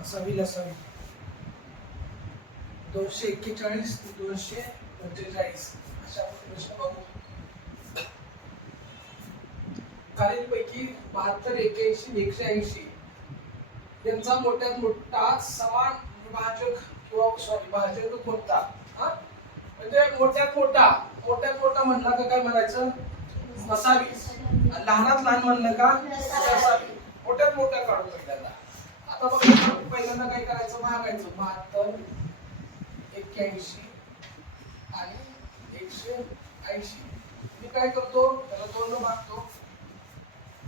असावी नसावी 241 245 अशा प्रश्न बघू. खालीलपैकी 72 81 180 यांचा मोठ्यात मोठा समान विभाजक किंवा भाजक कोणता? म्हणजे मोठ्यात मोठा म्हणला का काय म्हणायचं? नसावी. लहानात लहान म्हणलं का नसावी. मोठ्यात मोठा काढू पहिल्यांदा. आता बघा पहिल्यांदा काय करायचं? भागायचं. 72 81 आणि 180. मी काय करतो? त्याला 2 ने भागतो.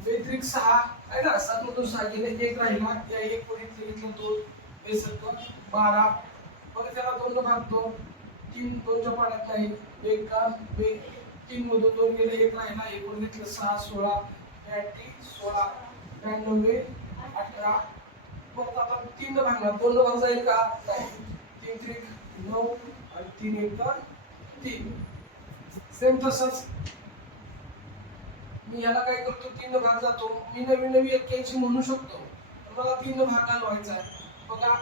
बेत्रिक 6 आहे ना, 7 मधून 6 गेले, 1 राहिला, या 1 मध्ये घेतलं 2, बेसक 12. परत त्याला 2 ने भागतो. 3 2 च्या पाड्यात नाही, 1 का 3 मधून 2 गेले, 1 राहिला, 1 वर घेतलं 6 16 82 16 92 18. परत आता 3 ने भागणार, 2 ने भाग जाईल का? नाही. 3 त्रिक 9 आणि 3 1 3. सेम तसंच मी याला काय करतो? 3 ने भाग जातो. मी नवीन 81 म्हणू शकतो, पण मला 3 ने भाग घालवायचा आहे. बघा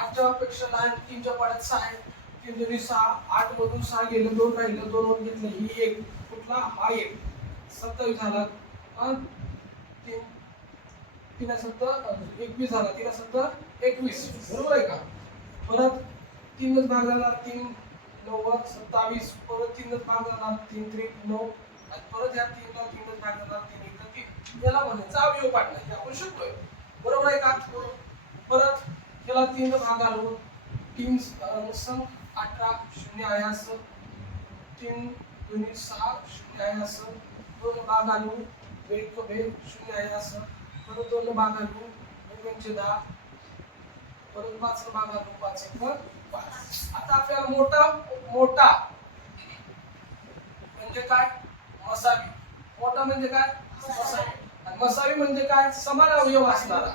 8 पेक्षा लहान 3 च्या पाड्यात 6 आहे. 3 दुनी 6, 8 मधून 6 गेलं, 2 राहिलं, 2 वर घेतलं, ही 1 कुठला? हा 1. 27 झाला. 3 3 7 21 झाला. 3 7 21. बरोबर आहे का? परत 3 नेच भाग जाणार, 3 9 27. परत 3 नेच भाग जाणार, 3 त्रिक 9. आणि परत या 3 ला 3 नेच भाग जाणार, 3 1 3. याला म्हणायचं अवयव पाडणं. हे आपण शिकतोय. बरोबर आहे का? परत याला 3 ने भाग घालून 3 संग 18 0 आहे असं. 3 दुनी 6 0 आहे असं. 2 ने भाग घालून 1 0 आहे असं. परत 2 ने भाग घालून 2 10. परत 5 ने भाग घालून 5 5. आता आपल्याला मोठा म्हणजे काय? मसावी. मोठा म्हणजे काय? मसावी. आणि मसावी म्हणजे काय? समान अवयव असणारा.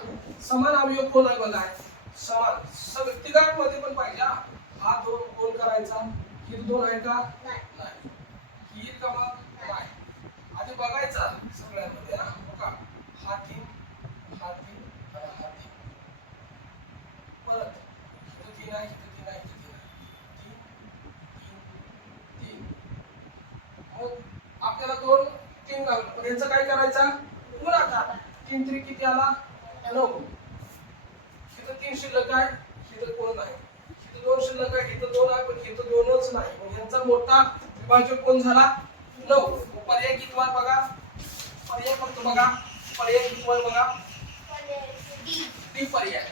समान अवयव कोण आहे? बघा समान व्यक्तिगत मध्ये पण पाहिजे. हा 2 कोण करायचा? ही 2 आहे का? नाही. ही का मग? नाही. आधी बघायचा सगळ्यांमध्ये. बघा हा 3 हा 3 आणि हा 3. परत इथं 3 आहे, इथं 3 आहे, इथं 3 आहे. 3 3 3. मग आपल्याला 2 3 घालून पण याचं काय करायचं? गुणाकार. 3 3 किती आला? 9. इथं 3 शिल्लक आहे, इथं कोण नाही. इथं 2 शिल्लक आहे, इथं 2 आहे, पण इथं 2च नाही. मग यांचा मोठा विभाजक कोण झाला? 9. पर्याय किती आहे बघा? पर्याय फक्त बघा. पर्याय किती आहे बघा? डी पर्याय.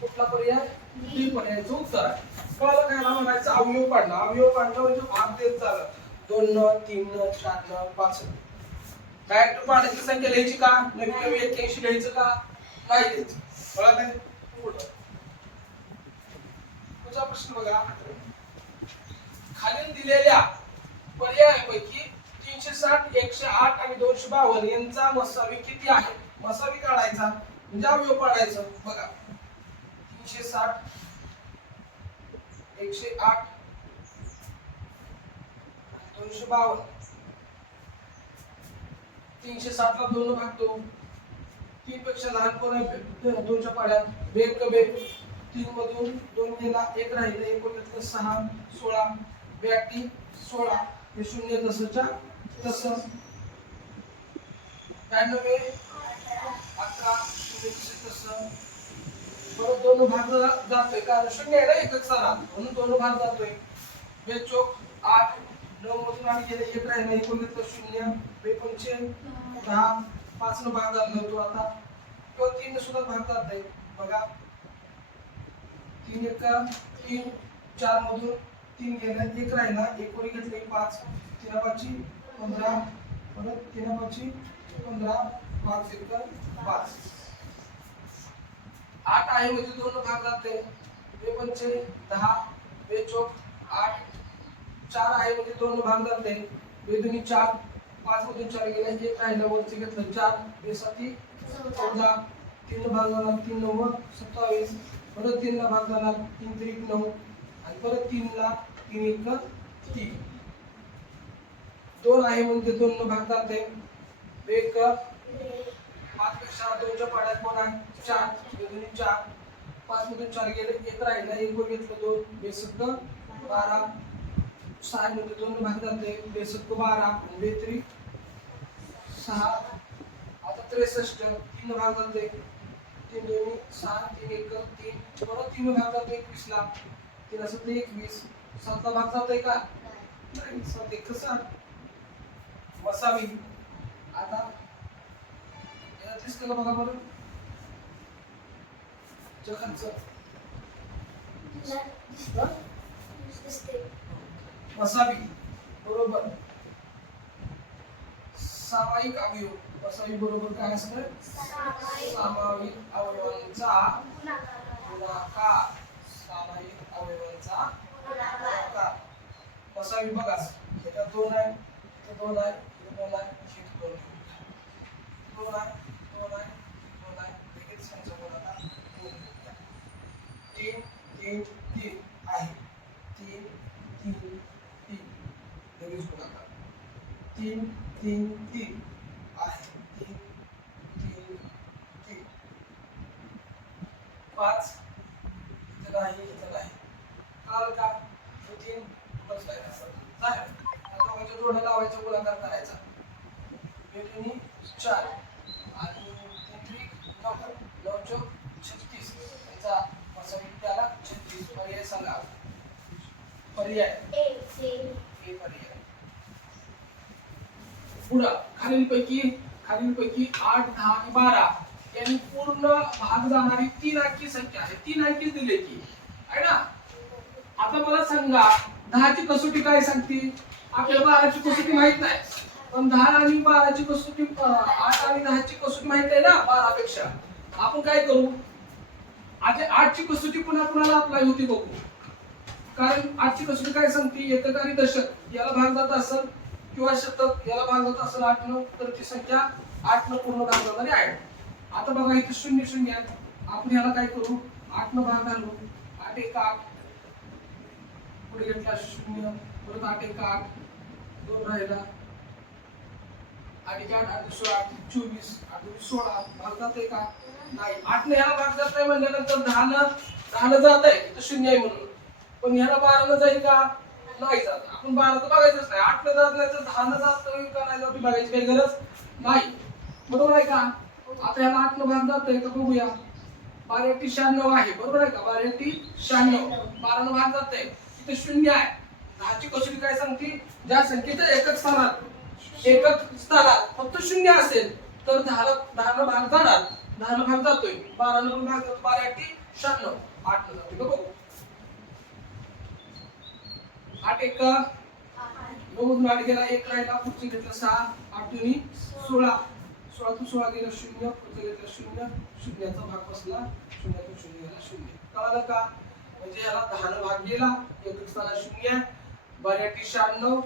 कुठला पर्याय? डी पर्यायचं उत्तर आहे. कळलं काय? म्हणायचं अवयव काढणं. अवयव काढणं म्हणजे भाग देत झालं. 2 न 3 न 4 न 5. डायरेक्ट पाड्याची संख्या लिहायची का? नवीन 81 लिहायचं का? नाही लिहायचं. कळलं काय? पुढचा प्रश्न बघा. खालील दिलेल्या पर्यायापैकी 360 108 आणि 252 यांचा मसावी किती आहे? मसावी काढायचा म्हणजे अवयव पाडायचं. बघा 360 108 252. 307 ला 2 भागतो. 3 पेक्षा लहान कोण आहे? 2 च्या पाड्यात बेक 3 मधून 2 गेला, 1 राहिला, 1 वर घेतलं 6 16 82 16. हे 0 तसंच्या तसं. 92 11 तसं. परत 2 भाग जातोय कारण 0 आहे ना एकच सारा, म्हणून 2 भाग जातोय. बेचोक 8 9 मधून आम्ही गेले, 1 राहिला, 1 वर घेतलं 0 बेपंचे 10. 5 ने भाग घालतो तो आता. किंवा 3 ने सुद्धा भाग जातोय. बघा 3 1 3 4 मधून 3 गेला, 1 राहिला, 1 वर घेतले 5 3 5 15. परत 3 5 15 5 1 5. 8 आहे म्हणजे 2 भाग जाते. बेपंचे 10 बेचोक 8. 4 आहे म्हणजे 2 भाग जाते. बेदुनी 4 5 मधून 4 गेला, 1 राहिला, वरती घेतलं 4 बेसाती 14. 3 भाग जाणार 3 9 27. परत 3 ला भाग जाणार 3 3 9 आणि परत 3 ला 3 1 3. 2 आहे म्हणजे 2 भाग जाते. 1 5 पेक्षा 2च्या पाड्यात कोण आहे 4 दोन्ही 4 5 मधून 4 गेले एक राहिला एक बघितलं 2 बेसक 12 6 मध्ये 2 भाग जाते बेसक 12 बेत्री 6 आता 63 3 भाग जाते 3 2 6 3 1 3 परत 3 भाग जाते 21 ला 3 असं 21 7 ला भाग जाते का नाही 7 1 7 वसावी आता यात दिसतं का बघा बरं जगाचं वसावी बरोबर सामायिक अवयव वसावी बरोबर काय असतं सामायिक अवयवांचा गुणाकार सामायिक अवयवांचा गुणाकार वसावी बघा हे 2 आहे हे 2 आहे हे 2 आहे हे 2 आहे 2 आहे 2 आहे लगेच संख्या गुणाकार 3 3 3 आहे 3 3 3 लगेच गुणाकार 3 3 3 आहे 3 3 3 5 इथं नाही कळलं का 3 बसलाय असं नाही आता दोघांच्या जोड्या लावायचा गुणाकार करायचा हे दोन्ही 4 आणि 3 9 9 चौक 36 याचा वसावी त्याला 36 पर्याय सांगा पर्याय ए पर्याय पुढे खालीलपैकी 8 10 आणि 12 यांनी पूर्ण भाग जाणारी 3 अंकी संख्या आहे 3 अंकी दिले की आहे ना आता मला सांगा 10 ची कसोटी काय सांगते आपल्याला 12 ची कसोटी माहित नाही पण 10 आणि 12 ची कसोटी 8 आणि 10 ची कसोटी माहित आहे ना 12 पेक्षा आपण काय करू आता 8 ची कसोटी पुन्हा अप्लाय होती बघू कारण 8 ची कसोटी काय सांगते एकक आणि दशक याला भाग जात असेल किंवा शतक याला भाग जात असेल 8 न तर ती संख्या 8 न पूर्ण भाग जाणारी आहे आता बघा इथे 0 0 आहे आपण याला काय करू 8 न भाग घालू 8 1 8 पुढे घेतला 0 परत 8 1 8 2 राहिला 8 1 8 8 16 24 8 16 भाग जाते का नाही 8 ने ह्याला भाग जात आहे म्हणल्यानंतर 10 न जात आहे तर 0 आहे म्हणून पण ह्याला 12 न जाईल का नाही जात आपण 12 तर बघायचंच नाही 8 न जात नाही तर 10 न जात का नाही जात बघायची काही गरज नाही बरोबर आहे का आता ह्याला 8 न भाग जात आहे का बघूया 12 × 96 आहे बरोबर आहे का 12 × 96 12 न भाग जात आहे इथे 0 आहे 10 ची कसोटी काय सांगते ज्या संख्येच्या एकक स्थानात फक्त 0 असेल तर 10 न भाग जाणार 10 न भाग जातोय 12 न भाग जातो 12 × 96 8 न जाते का बघू 8 1 9 8 गेला 1 राहिला पुढचे घेतलं 6 8 2 16 16 तू 16 गेला 0 पुढचे घेतलं 0 शून्याचा भाग बसला 0 तू 0 गेला 0 कळलं का म्हणजे याला 10 न भाग गेला एकक स्थानात 0 12 × 96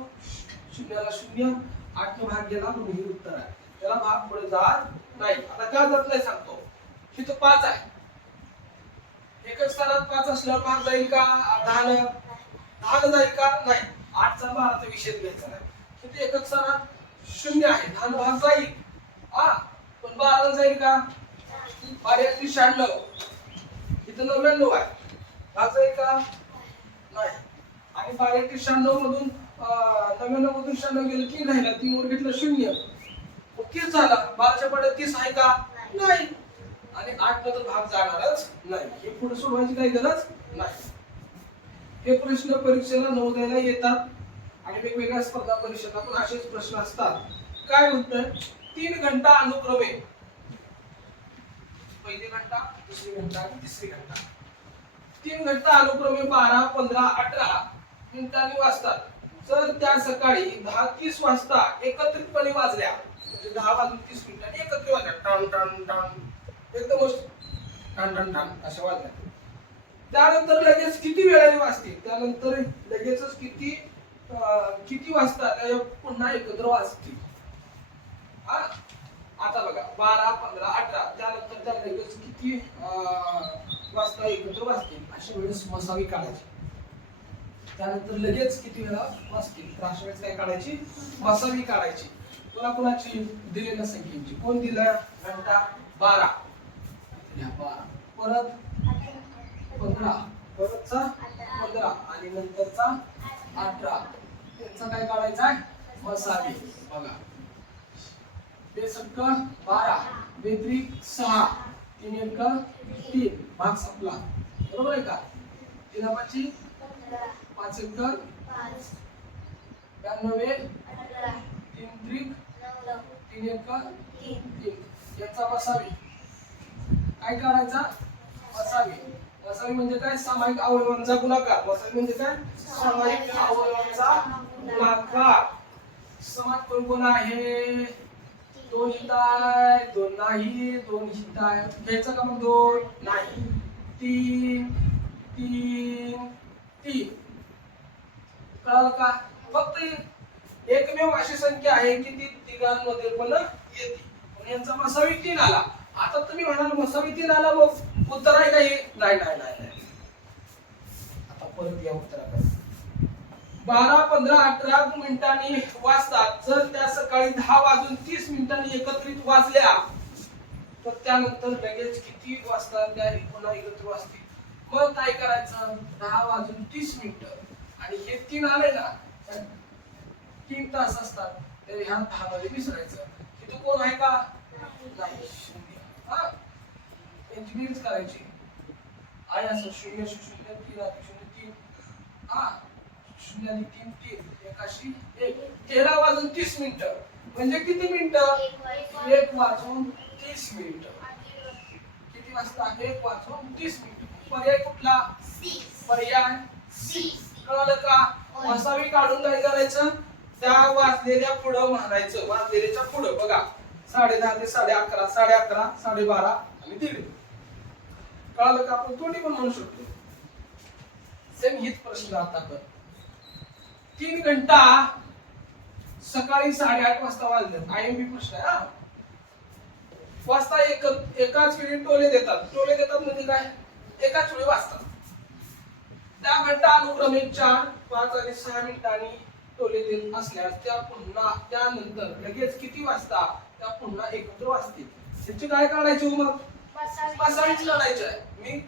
शून्याला 0 8 न भाग गेला म्हणून हे उत्तर आहे त्याला भाग पुढे जात नाही आता का जात नाही सांगतो इथं 5 आहे एकक स्थानात 5 असल्यावर भाग जाईल का 10 न जाईल का नाही 8 चा 12 चा विषय घ्यायचा नाही किती एकक स्थानात 0 आहे 10 न भाग जाईल पण 12 न जाईल का 12 × 96 इथं 99 आहे भाग जाईल का नाही आणि 12 × 96 मधून 99 मधून 96 गेलं 3 राहिला 3 वर घेतलं 0 मग 30 झाला 12 च्या पड्यात 30 आहे का नाही आणि 8 न तर भाग जाणारच नाही हे पुढे सोडवायची काही गरज नाही हे प्रश्न परीक्षेला नवोदयाला येतात आणि वेगवेगळ्या स्पर्धा परीक्षेला पण असेच प्रश्न असतात काय म्हणतात 3 घंटा अनुक्रमे पहिली घंटा दुसरी घंटा आणि तिसरी घंटा 3 घंटा अनुक्रमे 12 15 18 मिनिटांनी वाजतात जर त्या सकाळी 10:30 वाजता एकत्रितपणे वाजल्या म्हणजे 10 वाजून 30 मिनिटांनी एकत्र वाजल्या टाण टाण टाण एकदम टाण टाण टाण अशा वाजल्या त्यानंतर लगेच किती वेळाने वाजतील त्यानंतर लगेचच किती वाजतात पुन्हा एकत्र वाजतील आता बघा 12 15 18 त्यानंतर त्या लगेच किती वाजता एकत्र वाजतील अशा वेळेस मसावी काढायची त्यानंतर लगेच किती वेळा वाजतील तर अशा वेळेस काय काढायची मसावी काढायची तुला कुणाची दिलेल्या संख्येची कोण दिलं घंटा 12 परत 15 परतचा 15 आणि नंतरचा 18 त्यांचा काय काढायचा आहे मसावी बघा बेसक्क 12 बेत्रिक 6 3 एक 3 भाग संपला बरोबर आहे का 3 पाची 5 एक 5 92 3 त्रिक 3 एक 3 याचा मसावी काय काढायचा मसावी मसावी म्हणजे काय सामायिक अवयवांचा गुणाकार मसावी म्हणजे काय सामायिक अवयवांचा गुणाकार समान कोण कोण आहे 2 हित आहे 2 नाही 2 हित आहे घ्यायचं का मग 2 नाही 3 3 3 कळलं का फक्त एकमेव अशी संख्या आहे की ती तिघांमध्ये पण येते पण यांचा मसावी 3 आला आता तुम्ही म्हणाल मसावी 3 आला मग उत्तर आहे का हे नाही नाही नाही आता परत या उत्तराकडे 12 15 18 मिनिटांनी वाजतात जर त्या सकाळी 10 वाजून 30 मिनिटांनी एकत्रित वाजल्या तर त्यानंतर लगेच किती वाजतात त्या पुन्हा एकत्र वाजतील मग काय करायचं 10 वाजून 30 मिनिटं आणि हे 3 आले ना 3 तास असतात तर ह्या 10 मध्ये विसरायचं हे तू कोण आहे का नाही हा यांची बेरीज करायची आहे असं 0 0 3 0 3 हा 0 आणि 3 3 एकाशी 1 13 वाजून 30 मिनिटं म्हणजे किती मिनिटं 1 वाजून 30 मिनिटं किती वाजता 1 वाजून 30 मिनिटं पर्याय कुठला पर्याय सी कळलं का मसावी काढून काय करायचं त्या वाजलेल्या पुढं म्हणायचं वाजलेल्याच्या पुढं बघा 10:30 ते 11:30 11:30 12:30 आणि 1:30 कळलं का आपण दोन्ही पण म्हणू शकतो सेम हीच प्रश्न आता कर 3 घंटा सकाळी 8:30 वाजता वाजले आयएमपी प्रश्न आहे हा वाजता एकाच वेळी टोले देतात म्हणजे काय एकाच वेळी वाजतात त्या घंटा अनुक्रमे 4 5 आणि 6 मिनिटांनी टोले देत असल्यास त्या पुन्हा त्यानंतर लगेच किती वाजता त्या पुन्हा एकत्र वाजतील त्याची काय काढायची मग मसावीच काढायची आहे मी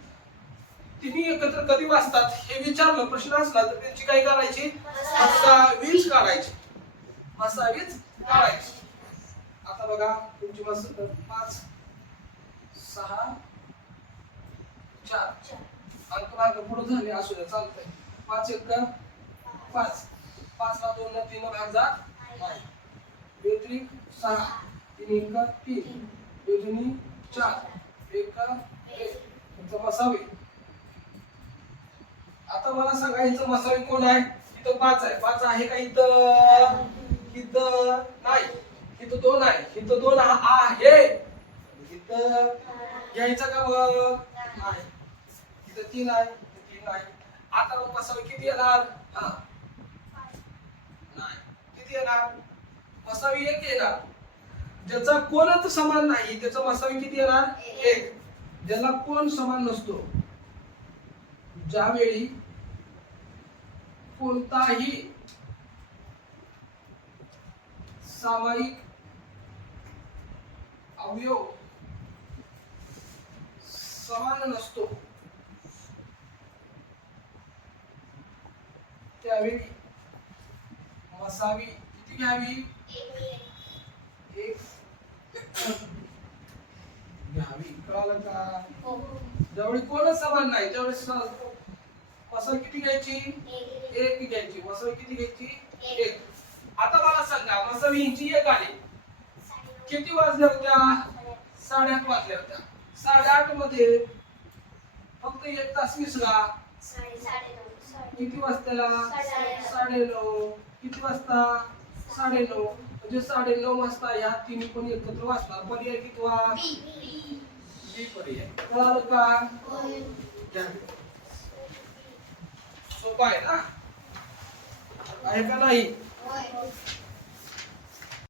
तिन्ही एकत्र कधी वाजतात हे विचारलं प्रश्न असला तर त्यांची काय करायची मसावीच काढायची आता बघा तुमची मस्त 5 6 4 अंक भाग पुढे झाले असू द्या चालतंय 5 एक 5 5 ला 2 ला 3 भाग जात नाही बेत्रिक 6 3 एक 3 बेजुनी 4 एक 1 मसावी आता मला सांगा याचं मसावी कोण आहे इथं 5 आहे 5 आहे का इथं नाही इथं 2 आहे इथं 2 आहे इथं घ्यायचं का मग नाही इथं 3 आहे 3 नाही आता मग मसावी किती येणार हा नाही किती येणार मसावी 1 येणार ज्याचा कोणच समान नाही त्याचा मसावी किती येणार 1 ज्याला कोण समान नसतो ज्यावेळी कोणताही सामायिक अवयव समान नसतो त्यावेळी मसावी किती घ्यावी 1 घ्यावी कळलं का ज्यावेळी कोणच समान नाही त्यावेळेस मसावी किती घ्यायची 1 घ्यायची मसावी किती घ्यायची 1 आता मला सांगा मसावी इंची 1 आली किती वाजल्या होत्या 8:30 वाजल्या होत्या 8:30 मध्ये फक्त 1 तास विसरा किती वाजताला 9:30 किती वाजता 9:30 म्हणजे 9:30 वाजता या तिन्ही पण एकत्र वाजतात पर्याय कितवा बी पर्याय कळलं का सोपा आहे ना आहे का नाही